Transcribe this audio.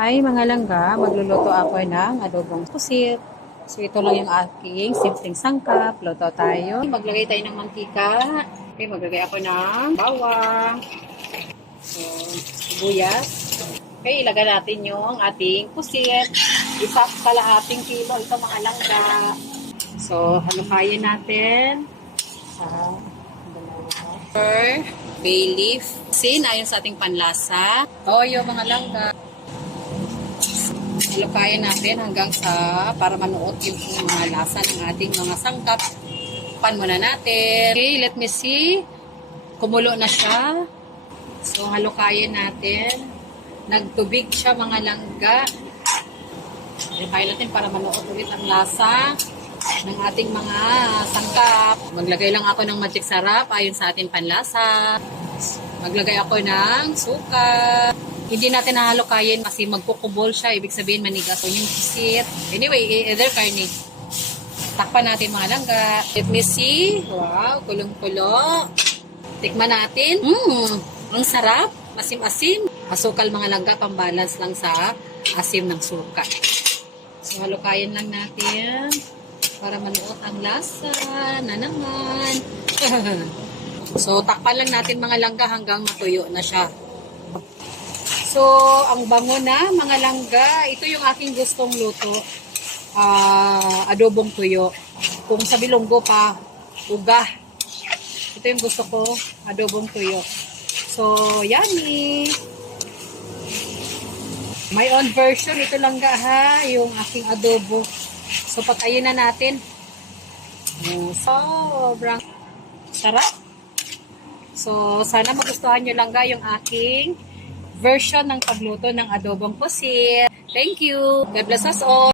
Hi mga langga, magluluto ako ng adobong pusit. So ito lang yung aking simpleng sangkap. Luto tayo. Maglagay tayo ng mantika. Okay, maglagay ako ng bawang. So, sibuyas. Okay, ilagay natin yung ating pusit. Isa kalahating kilo ito mga langga. So, halukayin natin. Bay leaf. Sin, ayon sa ating panlasa. Toyo mga langga. Halukayin natin hanggang sa para manuot yung mga lasa ng ating mga sangkap. Pan muna natin. Okay, let me see. Kumulo na siya. So, halukayin natin. Nagtubig siya mga langga. Halukayin natin para manuot ulit ang lasa ng ating mga sangkap. Maglagay lang ako ng magic sarap ayon sa ating panlasa. Maglagay ako ng suka. Hindi natin nahalukayin kasi magkukubol siya. Ibig sabihin manigas yung pusit. Anyway, either karne. Takpan natin mga langga. Let me see. Wow, kulong-kulo. Tikman natin. Ang sarap. Asim-asim. Masukal mga langga, pambalance lang sa asim ng suka. So, halukayin lang natin para manuot ang lasa na naman. So, takpan lang natin mga langga hanggang matuyo na siya. So, ang bango na mga langga. Ito yung aking gustong luto. Adobong tuyo. Kung sa bilonggo pa, uga. Ito yung gusto ko, adobong tuyo. So, yummy! My own version, ito langga ha, yung aking adobo. So, patayin na natin. Sobrang sarap. So, sana magustuhan nyo langga yung aking version ng pagluto ng adobong pusit. Thank you. God bless us all.